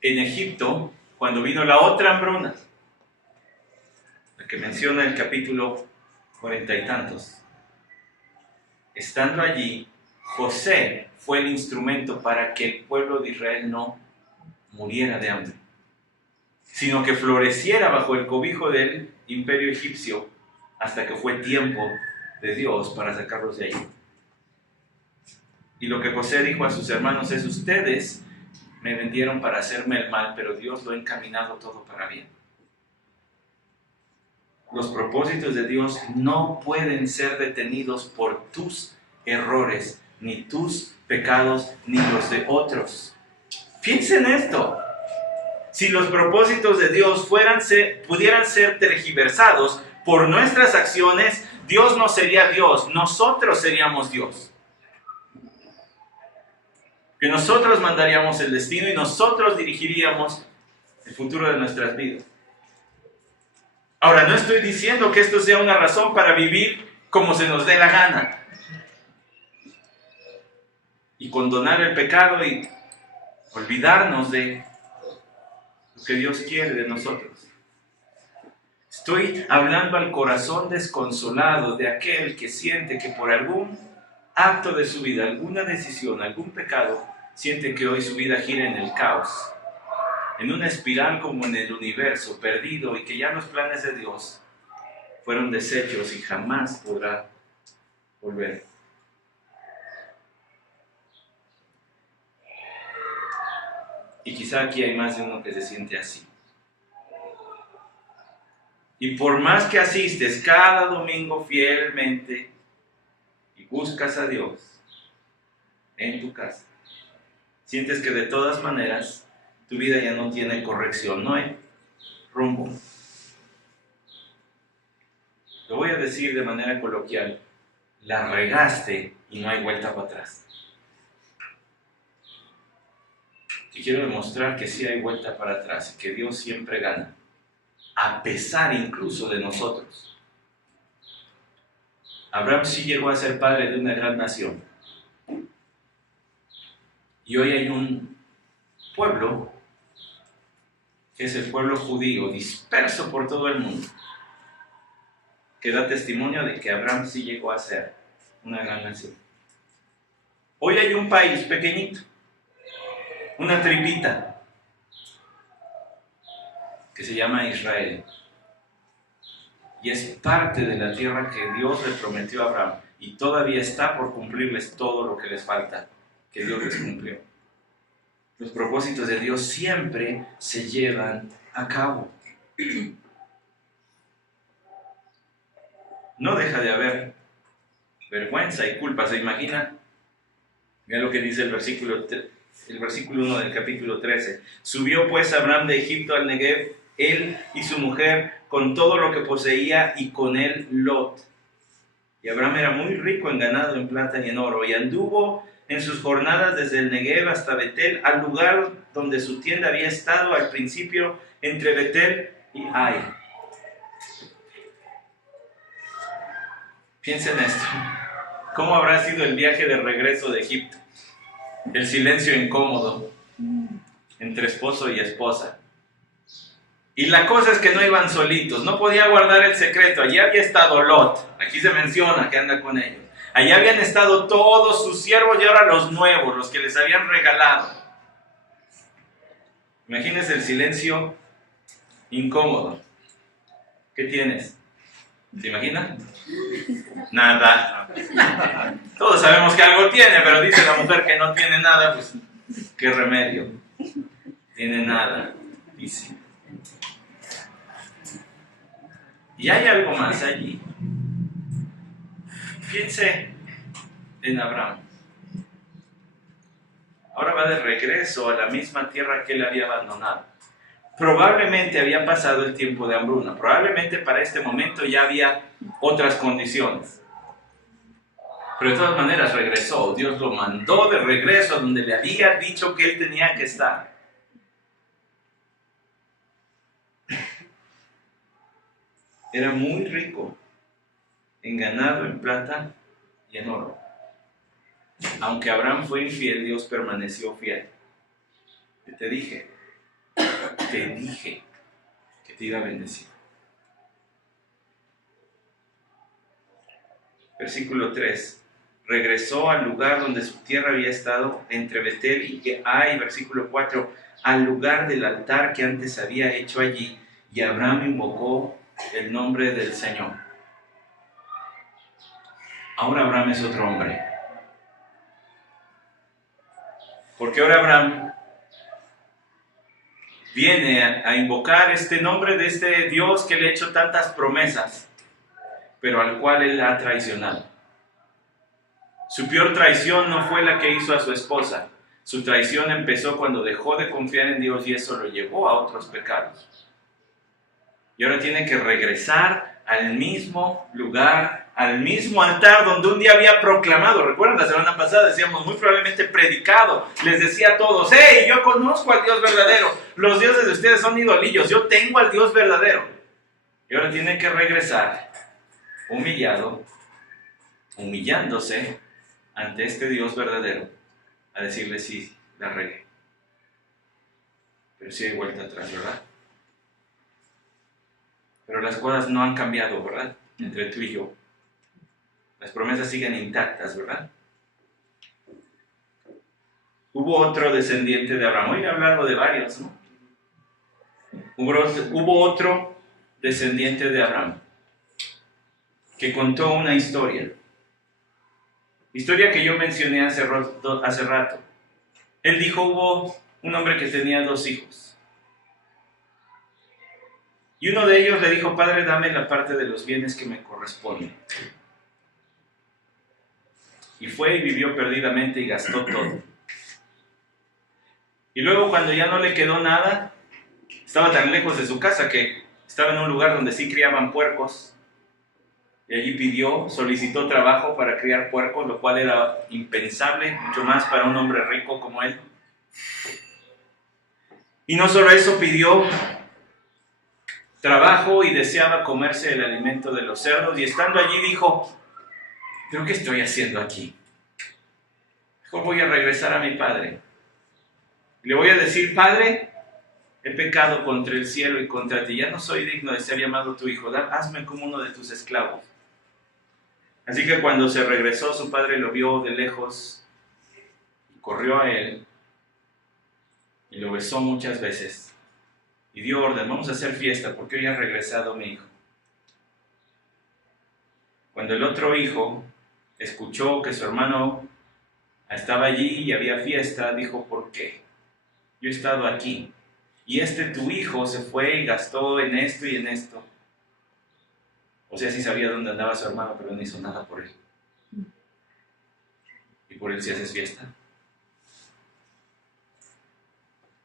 en Egipto, cuando vino la otra hambruna, la que menciona el capítulo 40 y tantos, estando allí, José fue el instrumento para que el pueblo de Israel no muriera de hambre, sino que floreciera bajo el cobijo del imperio egipcio hasta que fue tiempo de Dios para sacarlos de allí. Y lo que José dijo a sus hermanos es: ustedes me vendieron para hacerme el mal, pero Dios lo ha encaminado todo para bien. Los propósitos de Dios no pueden ser detenidos por tus errores, ni tus pecados, ni los de otros. Piensen esto. Si los propósitos de Dios pudieran ser tergiversados por nuestras acciones, Dios no sería Dios, nosotros seríamos Dios. Que nosotros mandaríamos el destino y nosotros dirigiríamos el futuro de nuestras vidas. Ahora, no estoy diciendo que esto sea una razón para vivir como se nos dé la gana y condonar el pecado y olvidarnos de lo que Dios quiere de nosotros. Estoy hablando al corazón desconsolado de aquel que siente que por algún acto de su vida, alguna decisión, algún pecado, siente que hoy su vida gira en el caos, en una espiral como en el universo, perdido, y que ya los planes de Dios fueron deshechos y jamás podrá volver. Y quizá aquí hay más de uno que se siente así. Y por más que asistes cada domingo fielmente y buscas a Dios en tu casa, sientes que de todas maneras tu vida ya no tiene corrección, no hay rumbo. Lo voy a decir de manera coloquial: la regaste y no hay vuelta para atrás. Te quiero demostrar que sí hay vuelta para atrás y que Dios siempre gana, a pesar incluso de nosotros. Abraham sí llegó a ser padre de una gran nación. Y hoy hay un pueblo, que es el pueblo judío, disperso por todo el mundo, que da testimonio de que Abraham sí llegó a ser una gran nación. Hoy hay un país pequeñito, una tripita, que se llama Israel. Y es parte de la tierra que Dios le prometió a Abraham. Y todavía está por cumplirles todo lo que les falta, que Dios les cumplió. Los propósitos de Dios siempre se llevan a cabo. No deja de haber vergüenza y culpa. ¿Se imagina? Mira lo que dice el versículo 1 del capítulo 13. Subió pues Abraham de Egipto al Negev, él y su mujer, con todo lo que poseía, y con él Lot. Y Abraham era muy rico en ganado, en plata y en oro, y anduvo en sus jornadas desde el Negev hasta Betel, al lugar donde su tienda había estado al principio, entre Betel y Ai. Piensen esto. ¿Cómo habrá sido el viaje de regreso de Egipto? El silencio incómodo entre esposo y esposa. Y la cosa es que no iban solitos, no podía guardar el secreto. Allí había estado Lot, aquí se menciona que anda con ellos. Allí habían estado todos sus siervos y ahora los nuevos, los que les habían regalado. Imagínense el silencio incómodo. ¿Qué tienes? ¿Se imagina? Nada. Todos sabemos que algo tiene, pero dice la mujer que no tiene nada, pues qué remedio. Tiene nada, dice. Y hay algo más allí. Piense en Abraham. Ahora va de regreso a la misma tierra que él había abandonado. Probablemente había pasado el tiempo de hambruna. Probablemente para este momento ya había otras condiciones. Pero de todas maneras regresó. Dios lo mandó de regreso a donde le había dicho que él tenía que estar. Era muy rico en ganado, en plata y en oro. Aunque Abraham fue infiel, Dios permaneció fiel. Te dije que te iba a bendecir. Versículo 3. Regresó al lugar donde su tierra había estado, entre Betel y Ai. Versículo 4. Al lugar del altar que antes había hecho allí, y Abraham invocó el nombre del Señor. Ahora Abraham es otro hombre. Porque ahora Abraham viene a invocar este nombre de este Dios que le ha hecho tantas promesas, pero al cual él ha traicionado. Su peor traición no fue la que hizo a su esposa. Su traición empezó cuando dejó de confiar en Dios y eso lo llevó a otros pecados. Y ahora tiene que regresar al mismo lugar, al mismo altar donde un día había proclamado. ¿Recuerdan la semana pasada? Decíamos, muy probablemente predicado. Les decía a todos, ¡hey, yo conozco al Dios verdadero! Los dioses de ustedes son idolillos, yo tengo al Dios verdadero. Y ahora tiene que regresar humillándose ante este Dios verdadero, a decirle, sí, la regué. Pero sí hay vuelta atrás, ¿verdad? Pero las cosas no han cambiado, ¿verdad? Entre tú y yo. Las promesas siguen intactas, ¿verdad? Hubo otro descendiente de Abraham. Hoy he hablado de varios, ¿no? Hubo otro descendiente de Abraham que contó una historia. Historia que yo mencioné hace rato. Él dijo, hubo un hombre que tenía 2 hijos. Y uno de ellos le dijo, Padre, dame la parte de los bienes que me corresponde. Y fue y vivió perdidamente y gastó todo. Y luego cuando ya no le quedó nada, estaba tan lejos de su casa que estaba en un lugar donde sí criaban puercos. Y allí solicitó trabajo para criar puercos, lo cual era impensable, mucho más para un hombre rico como él. Y no solo eso, pidió trabajo y deseaba comerse el alimento de los cerdos. Y estando allí dijo, ¿pero qué estoy haciendo aquí? Mejor voy a regresar a mi padre. Le voy a decir, Padre, he pecado contra el cielo y contra ti. Ya no soy digno de ser llamado tu hijo. Hazme como uno de tus esclavos. Así que cuando se regresó, su padre lo vio de lejos y corrió a él y lo besó muchas veces y dio orden, vamos a hacer fiesta porque hoy ha regresado mi hijo. Cuando el otro hijo escuchó que su hermano estaba allí y había fiesta, dijo, ¿por qué? Yo he estado aquí y tu hijo se fue y gastó en esto y en esto. O sea, sí sabía dónde andaba su hermano, pero no hizo nada por él. ¿Y por él sí haces fiesta?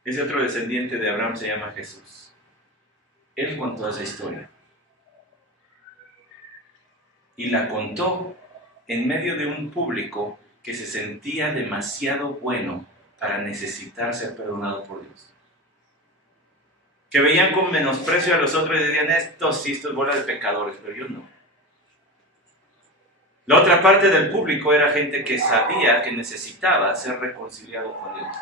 Ese otro descendiente de Abraham se llama Jesús. Él contó esa historia. Y la contó en medio de un público que se sentía demasiado bueno para necesitar ser perdonado por Dios. Que veían con menosprecio a los otros y decían, estos bolas de pecadores, pero yo no. La otra parte del público era gente que sabía que necesitaba ser reconciliado con Dios.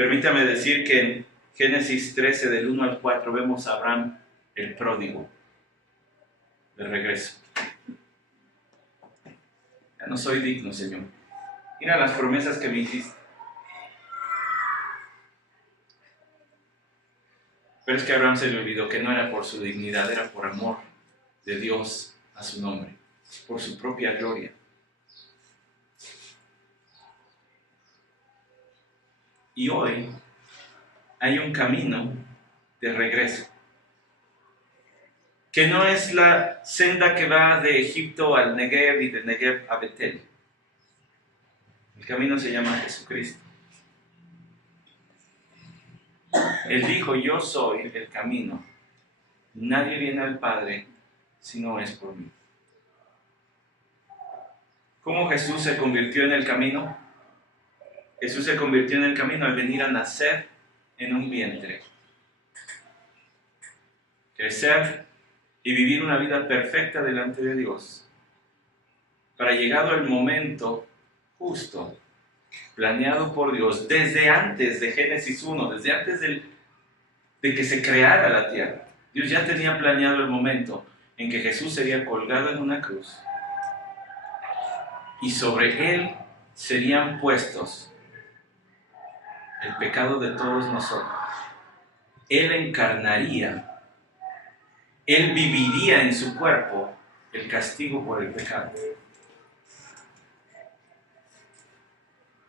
Permítame decir que en Génesis 13, del 1 al 4, vemos a Abraham, el pródigo, de regreso. Ya no soy digno, Señor. Mira las promesas que me hiciste. Pero es que a Abraham se le olvidó que no era por su dignidad, era por amor de Dios a su nombre, por su propia gloria. Y hoy hay un camino de regreso, que no es la senda que va de Egipto al Negev y de Negev a Betel. El camino se llama Jesucristo. Él dijo: yo soy el camino. Nadie viene al Padre si no es por mí. ¿Cómo Jesús se convirtió en el camino? Jesús se convirtió en el camino al venir a nacer en un vientre, crecer y vivir una vida perfecta delante de Dios, para, llegado el momento justo, planeado por Dios desde antes de Génesis 1, desde antes de que se creara la tierra. Dios ya tenía planeado el momento en que Jesús sería colgado en una cruz y sobre él serían puestos el pecado de todos nosotros. Él encarnaría, él viviría en su cuerpo el castigo por el pecado.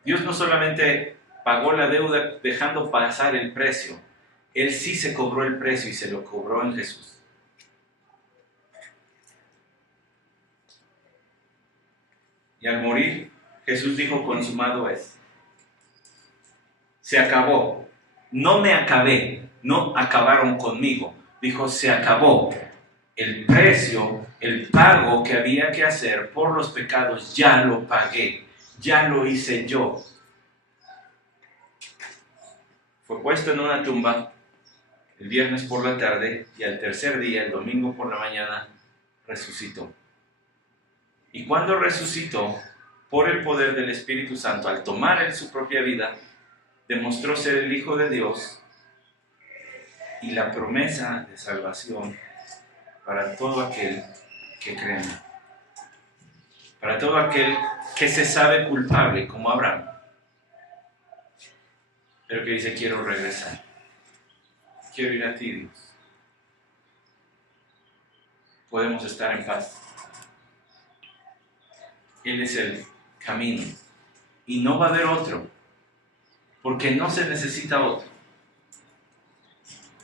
Dios no solamente pagó la deuda dejando pasar el precio, Él sí se cobró el precio y se lo cobró en Jesús. Y al morir, Jesús dijo: consumado es. Se acabó. No me acabé, no acabaron conmigo. Dijo: se acabó. El precio, el pago que había que hacer por los pecados, ya lo pagué, ya lo hice yo. Fue puesto en una tumba el viernes por la tarde y al tercer día, el domingo por la mañana, resucitó. Y cuando resucitó, por el poder del Espíritu Santo, al tomar en su propia vida, demostró ser el Hijo de Dios y la promesa de salvación para todo aquel que cree en él. Para todo aquel que se sabe culpable, como Abraham, pero que dice: quiero regresar, quiero ir a ti, Dios. Podemos estar en paz. Él es el camino y no va a haber otro, porque no se necesita otro,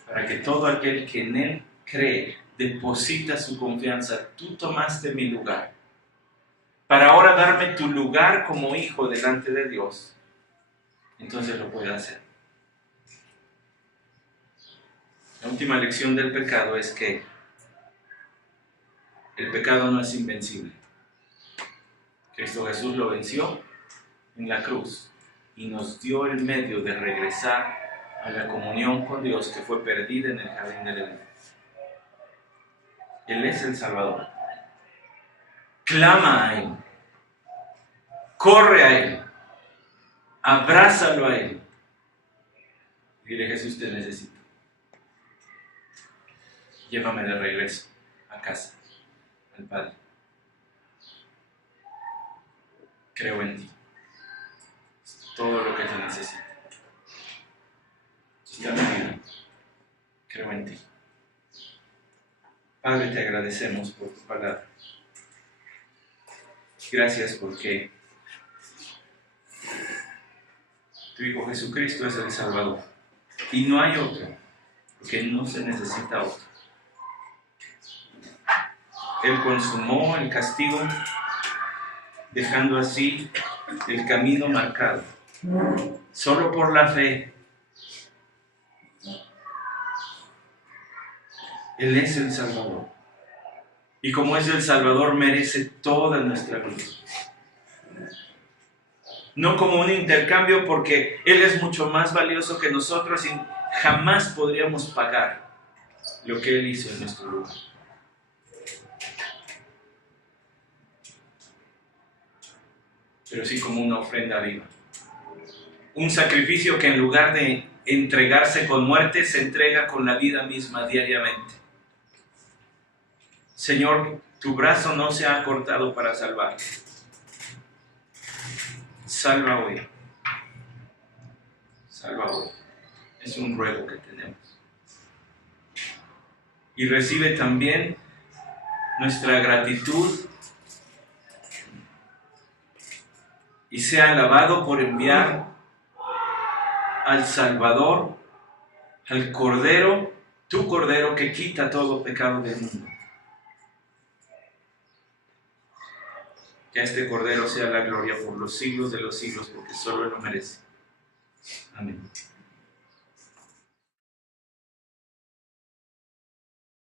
para que todo aquel que en él cree, deposita su confianza. Tú tomaste mi lugar para ahora darme tu lugar como hijo delante de Dios, entonces lo puede hacer. La última lección del pecado es que el pecado no es invencible. Cristo Jesús lo venció en la cruz y nos dio el medio de regresar a la comunión con Dios que fue perdida en el jardín del Edén. Él es el Salvador. Clama a Él, corre a Él, abrázalo a Él. Dile: Jesús, te necesito. Llévame de regreso a casa, al Padre. Creo en ti. Es todo lo que se necesita. Está mi vida. Creo en ti. Padre, te agradecemos por tu palabra. Gracias porque tu Hijo Jesucristo es el Salvador. Y no hay otro, porque no se necesita otro. Él consumó el castigo, dejando así el camino marcado. Solo por la fe. Él es el Salvador. Y como es el Salvador, merece toda nuestra gloria. No como un intercambio, porque Él es mucho más valioso que nosotros y jamás podríamos pagar lo que Él hizo en nuestro lugar. Pero sí como una ofrenda viva. Un sacrificio que en lugar de entregarse con muerte, se entrega con la vida misma diariamente. Señor, tu brazo no se ha cortado para salvar. Salva hoy. Salva hoy. Es un ruego que tenemos. Y recibe también nuestra gratitud y sea alabado por enviar al Salvador, al Cordero, tu Cordero que quita todo pecado del mundo. Que a este Cordero sea la gloria por los siglos de los siglos, porque solo Él lo merece. Amén.